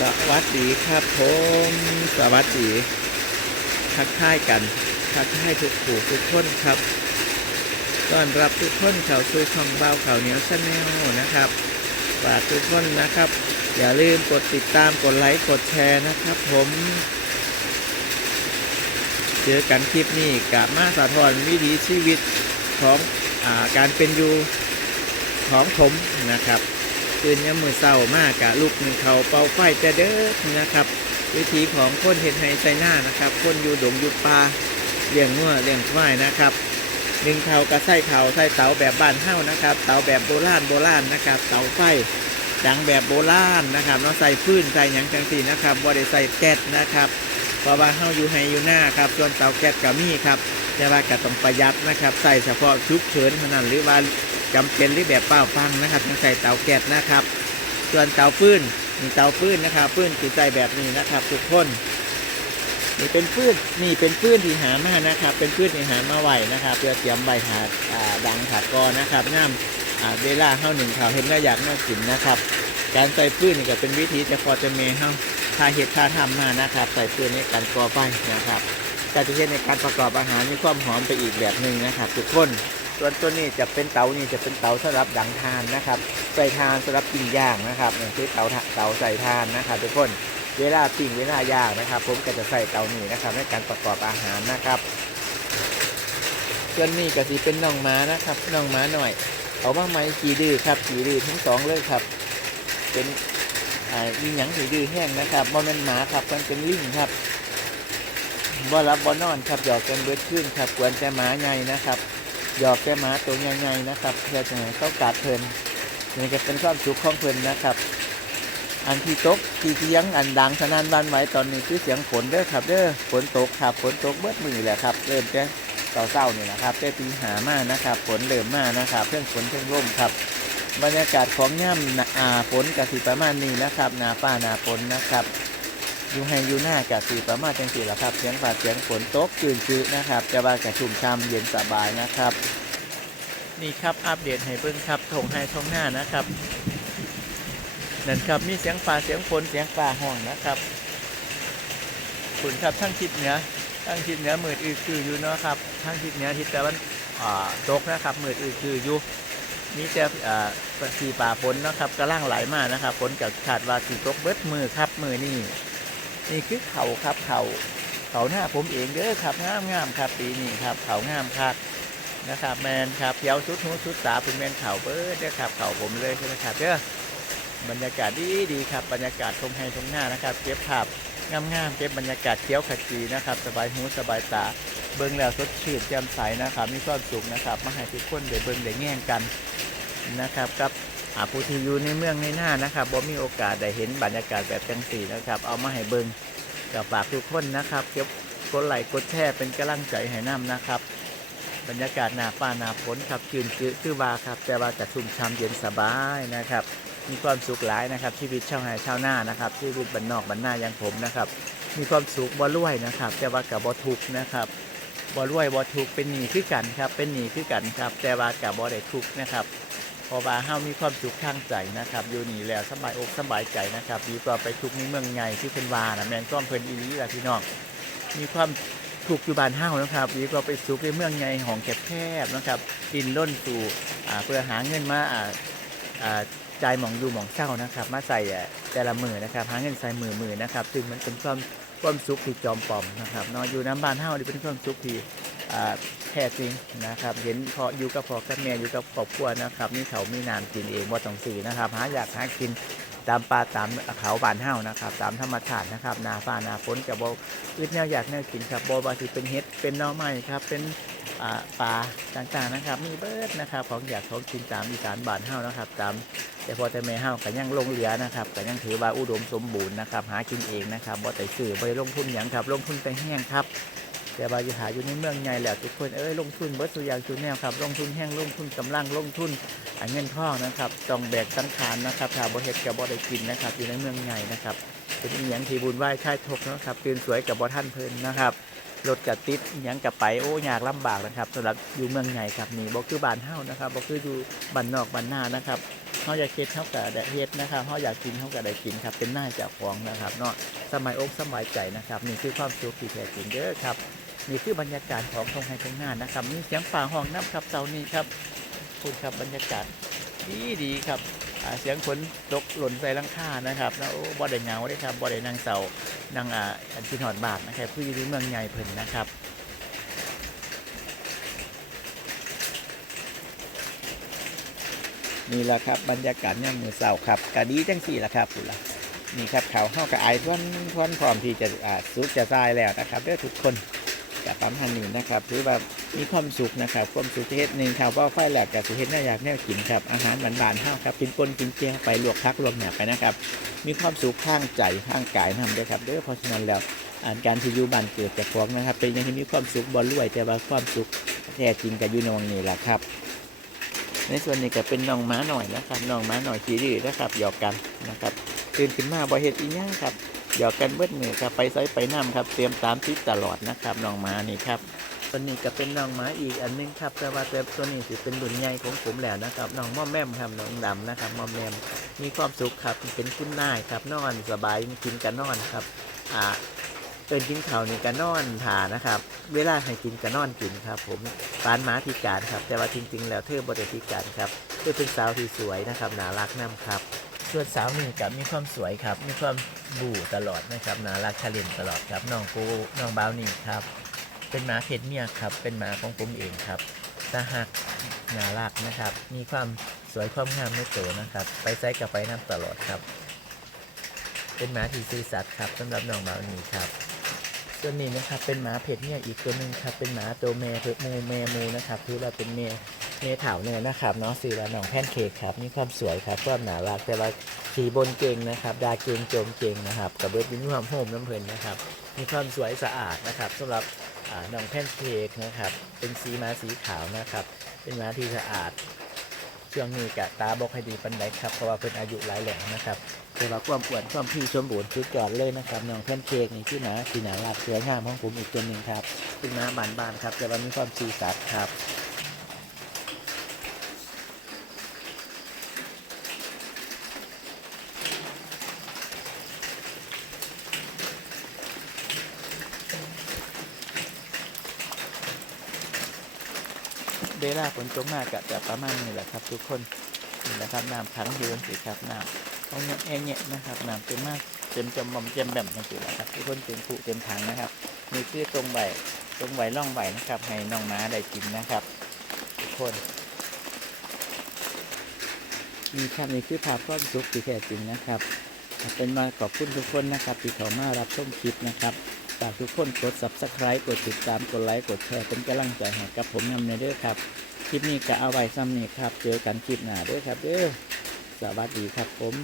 สวัสดีครับผมสวัสดี ทักทายกัน ทักทายทุกผู้ทุกคนครับต้อนรับทุกคนเข้าสู่ช่องเบาข่าวเหนียวชาแนลนะครับฝากทุกคนนะครับ อย่าลืมกดติดตามกดไลค์กดแชร์นะครับ ผมเจอกันคลิปนี้กับมาสาทรวิถีชีวิตของอาการเป็นอยู่ของผมนะครับ ตื่นยามมือเศร้ามากกะลูกหนึ่งเขาเป่าไฟแต่เด้อนะครับ วิธีของคนเห็ดไฮไซน้านะครับคนอยู่ดงอยู่ป่าเลี้ยงงัวเลี้ยงควายนะครับหนึ่งเขากระใส่เขาใส่เตาแบบบ้านเฮ้านะครับ เตาแบบโบราณโบราณนะครับ เตาไฟดังแบบโบราณนะครับเนาะใส่ฟืนใส่หยังจังสีนะครับบ่ได้ใส่แก๊สนะครับเพราะว่าเฮาอยู่ไฮอยู่หน้าครับส่วนเตาแก๊สก็มีครับแต่ว่าก็ต้องประหยัดนะครับใส่เฉพาะชุกเฉินเท่านั้นหรือว่า จำเป็นหรือแบบเปล่าฟังนะครับต้องใส่เตาแก๊สนะครับ ส่วนเตาฟืนมีเตาฟืนนะครับฟืนคือใจแบบนี้นะครับ ทุกคนนี่เป็นฟืนนี่เป็นฟืนที่หามานะครับ เป็นฟืนที่หามาไหวนะครับเพื่อเตรียมใบหาดดังถาดกอนะครับน้ำเวลาเข้าหนึ่งข่าวเห็นแล้วอยากน่ากินนะครับ การใส่ฟืนนี่ก็เป็นวิธีจะพอจะเมเข้าถ้าเห็ดถ้าทำมานะครับ ใส่ฟืนในการก่อไฟนะครับการจะใช้ในการประกอบอาหารมีความหอมไปอีกแบบหนึ่งนะครับ ทุกคน ส่วนตัวนี้จะเป็นเตานี่จะเป็นเตาสำหรับดังทานนะครับ ใส่ทานสำหรับปิ้งย่างนะครับนี่คือเตาเตาใส่ทานนะครับทุกคนเวลาปิ้งเวลาย่างนะครับ ผมก็จะใส่เตานี้นะครับในการประกอบอาหารนะครับ ส่วนนี้ก็สิเป็นน่องม้านะครับน่องม้าหน่อย เอาว่าไม้ขี่ดื้อครับขี่ดื้อทั้งสองเลยครับ เป็นอ่ามีหยังขี่ดื้อแห้งนะครับบ่แม่นหมาครับมันเป็นลิงครับบ่รับบ่นอนครับหยอกกันเบิดขึ้นครับกวนแต่หมาใหญ่นะครับ หยอกแก้หมาตัวใหญ่ๆนะครับเพื่อจะให้เขากัดเพลินนี่ก็เป็นความสุขของเพลินนะครับ อันที่ตกที่เสียงอันดังสนั่นวันไหวตอนนี้คือเสียงฝนเด้อครับเด้อฝนตกครับฝนตกเบิดมือแหละครับเริ่มจะเศร้าๆนี่นะครับแต่ปีหามากนะครับฝนเริ่มมานะครับเพื่องฝนเพื่องร่มครับบรรยากาศของย่ำนาอ่าฝนกับสีประมาณนี้นะครับหนาฟ้านาฝนนะครับ อยู่ให้อยู่หน้ากับสีประมาณจังสีละครับเสียงฟ้าเสียงฝนตกจืดๆนะครับจะว่ากับชุ่มช่ำเย็นสบายนะครับ นี่ครับอัปเดตให้เบิ้งครับทงให้ทงหน้านะครับนั่นครับมีเสียงฟ้าเสียงฝนเสียงฟ้าห้องนะครับฝนครับทั้งทิศเหนือทั้งทิศเหนือมืดอือคืออยู่เนาะครับทั้งทิศเหนือทิศตะวันตกนะครับมืดอือคืออยู่นี่จะอ่าสีป่าฝนนะครับกระล่างไหลมานะครับฝนกับขาดว่าสีตกเบิดมือครับมือนี่ นี่คือเขาครับเขาเขาหน้าผมเองเด้อครับงามงามๆครับปีนี้ครับเขางามครับนะครับแมนครับเพียวชุดหูชุดตาเป็นแมนเข่าเบิร์ดเด้อครับเข่าผมเลยใช่ไหมครับเด้อบรรยากาศดีดีๆครับบรรยากาศทงไฮทงหน้านะครับเก็บภาพงามๆเก็บบรรยากาศเขียวขจีนะครับ สบายหูสบายตา เบิ้งแล้วสดชื่นแจ่มใสนะครับมีความสุขนะครับมาให้ทุกคนได้เบิ้งได้แง่งกันนะครับกับ ผู้ที่อยู่ในเมืองในหน้านะครับบ่มีโอกาสได้เห็นบรรยากาศแบบจังสีนะครับ เอามาให้เบิ้งกับฝากทุกคนนะครับเก็บกดไลค์กดแชร์เป็นกำลังใจให้น้ำนะครับ บรรยากาศหนาฟ้าหนาฝนครับจืนจืดคือว่าครับ แต่ว่าจะชุ่มช่ำเย็นสบายนะครับ มีความสุขหลายนะครับ ชีวิตชาวไร่ชาวนานะครับชีวิตบรรนอกบรรนาอย่างผมนะครับ มีความสุขบ่รวยนะครับ แต่ว่ากับบ่ทุกนะครับบ่รวยบ่ทุกเป็นหนี้คือกันครับ เป็นหนี้คือกันครับ แต่ว่ากับบ่ได้ทุกนะครับ เพราะว่าเฮามีความสุขทางใจนะครับ อยู่นี่แล้วสบายอกสบายใจนะครับ ดีกว่าไปทุกข์ในเมืองใหญ่ที่เป็นวานะแมนก้อมเพิ่นอีหลีล่ะพี่น้อง มีความถูกอยู่บ้านห้านะครับดีกว่าไปสุกในเมืองใหญ่ของแคบๆนะครับดินล้นสู่อ่าเพื่อหาเงินมาอ่าอ่าจ่ายหมองอยู่หมองเช่านะครับ มาใส่แต่ละมือนะครับหาเงินใส่มือมือนะครับ ซึ่งมันเป็นความ ความสุขที่จอมปลอมนะครับเนาะอยู่น้ำบ้านห้าวนี่เป็นความสุขที่แท้จริงนะครับ เห็นพออยู่กับพ่อกับแม่อยู่กับครอบครัวนะครับนี่เขามีน้ำกินเองว่าต้องสี่นะครับหาอยากหากินตามป่าตามเขาบ้านห้านะครับ ตามธรรมชาตินะครับนาฟ้านาฝนกับบ่อึดแนวอยากแนวกินครับบอบาสิเป็นเฮ็ดเป็นน้อไม้ครับเป็น ปลาต่างๆนะครับ มีเบิร์ดนะครับ ของอยากของกินตามอีสานบ้านเฮานะครับ ตามแต่พอแต่แม่เฮาก็ยังลงเหลือนะครับก็ยังถือว่าอุดมสมบูรณ์นะครับ หากินเองนะครับบ่แต่ซื้อบ่ได้ลงทุนหยังครับ ลงทุนแต่แห้งครับแต่ว่าอยู่หาอยู่ในเมืองใหญ่แล้วทุกคนเอ้ยลงทุนเบิดตัวอย่างตัวแนวครับ ลงทุนแห้งลงทุนกำลังลงทุนอ่าเงินทองนะครับต้องแบกสังขารนะครับถ้าบ่เฮ็ดก็บ่ได้กินนะครับ อยู่ในเมืองใหญ่นะครับเป็นอีหยังที่บุญไหว้ค่ายทกนะครับตื่นสวยกับบอท่านเพลินนะครับ รถกับติดยังกับไปโอ้ยากลำบากนะครับสำหรับอยู่เมืองใหญ่ครับนี่บอกคือบ้านเฮ้านะครับบอกคืออยู่บ้านนอกบ้านหน้านะครับเขาอยากเฮ็ดเขาก็ได้เฮ็ดนะครับเขาอยากกินเขาก็ได้กินครับเป็นหน้าจากของนะครับเนาะสมัยอกสมัยใจนะครับนี่คือความสุขที่แท้จริงเด้อครับนี่คือบรรยากาศของทงไฮทงหน้านะครับมีเสียงป่าห้องน้ำครับเสานี้ครับคุณครับบรรยากาศดีดีครับ เสียงฝนตกหล่นใส่ลังคานะครับแล้วโอ้บ่ได้เงาเด้ครับบ่ได้นั่งเสานั่งอ่าอันที่หอดบาทนะครับผู้อยู่ในเมืองใหญ่เพิ่นนะครับนี่แหละครับบรรยากาศย่ำมือเสาครับกะดีจังสี่ละครับนละนี่ครับเขาเข้ากระไอายทวนทวนพร้อมที่จะอ่าสุดจะทรายแล้วนะครับเด้อทุกคน กับปั๊มฮันนี่นะครับถือว่ามีความสุขนะครับความสุขที่เฮ็ดหนึ่งครับว่าไฟแหลกกับสิเฮ็ดน่าอยากแนวกินครับอาหารบานๆเฮาครับกินปนกินเจียวไปลวกพักลวกหยาไปนะครับ มีความสุขข้างใจข้างกายนำด้วยครับเด้อเพราะฉะนั้นแล้วอาการที่อยู่บ้านเกิดจากพวกนะครับ เป็นอย่างที่มีความสุขบ่รวยแต่ว่าความสุขแท้จริงกับอยู่ในวังนี้แหละครับ ในส่วนนี้ก็เป็นน้องม้าหน่อยนะครับน้องม้าหน่อยขี้ดื้อนะครับหยอกกันนะครับตื่นขึ้นมาบ่เฮ็ดอีหยังครับ หยอกกันเบิดมือครับไปไสไปน้ำครับ เตรียมตามทิศตลอดนะครับน้องมานี่ครับตัวนี้ก็เป็นน้องม้าอีกอันหนึงครับแต่ว่าแต่ตัวนี้สิเป็นรุ่นใหญ่ของผมแล้วนะครับน้องม่อมแม่มครับน้องดำนะครับม่อมแม่มมีความสุขครับเป็นคุณนายครับนอนสบายกินกันนอนครับอ่าเอินกินข้านี่ก็นอนถ่านะครับ เวลาให้กินก็นอนกินครับ ผมปานหม้าพิการครับ แต่ว่าจริง ๆ แล้วเธอบริพิการครับเธอเป็นสาวที่สวยนะครับน่ารักน้ำครับส่วนสาวหนี่งกับมีความสวยครับ มีความ บูตลอดนะครับนารักทะเลนตลอดครับน้องปูน้องบาวนี่ครับ เป็นหมาเพศเมียครับ เป็นหมาของผมเองครับตาหักนารักนะครับ มีความสวยความงามในตัวนะครับ ไปไซกับไปน้ำตลอดครับ เป็นหมาที่ซื่อสัตย์ครับสำหรับน้องบาวนี่ครับส่วนี้นะครับเป็นหมาเพศเมียอีกตัวหนึ่งครับเป็นหมาตัวแม่เพศมูแม่มูนะครับคือว่าเป็นเมีย เมถาเนยนะครับเนาะสีละหนองแพนเค้กครับมีความสวยครับความหนารักแต่ว่าสีบนเก่งนะครับ ดาเก่งโจมเก่งนะครับกับเบิร์ดวินความโฮมน้ำเพลินนะครับ มีความสวยสะอาดนะครับสำหรับอ่าหนองแพนเค้กนะครับ เป็นสีม้าสีขาวนะครับ เป็นม้าที่สะอาดช่วงนี้กะตาบอกให้ดีปันไดครับเพราะว่าเป็นอายุหลายแหล่งนะครับแต่ว่าความอ้วนความพี่สมบูรณ์สุดยอดเลยนะครับน้องแพนเค้กนี่ที่หนาที่หนารักสวยงามของผมอีกตัวหนึ่งครับเป็นม้าบานๆครับแต่ว่ามีความสีสัตย์ครับ เวลาฝนตกมากก็จะประมาณนี้แหละครับ ทุกคนนี่แหละครับน้ำขังอยู่สิครับน้ำเอาเงี้ยแอะเงี้ยนะครับน้ำเต็มมากเต็มจำบอมเต็มแบ่มจังสิแหละครับ ทุกคนเต็มผูเต็มถังนะครับนี่คือตรงใบตรงใบล่องใบนะครับ ให้น้องม้าได้กินนะครับ ทุกคนนี่ครับนี่คือภาพความสุขที่แท้จริงนะครับเป็นมาขอบคุณทุกคนนะครับที่เขามารับชมคลิปนะครับ ฝากทุกคนกด subscribe กดติดตามกดไลค์กดแชร์เป็นกำลังใจให้กับผมนำในเด้อครับ คลิปนี้ก็เอาไว้ซ้ำนี่ครับ เจอกันคลิปหน้าเด้อครับเด้อสวัสดีครับผม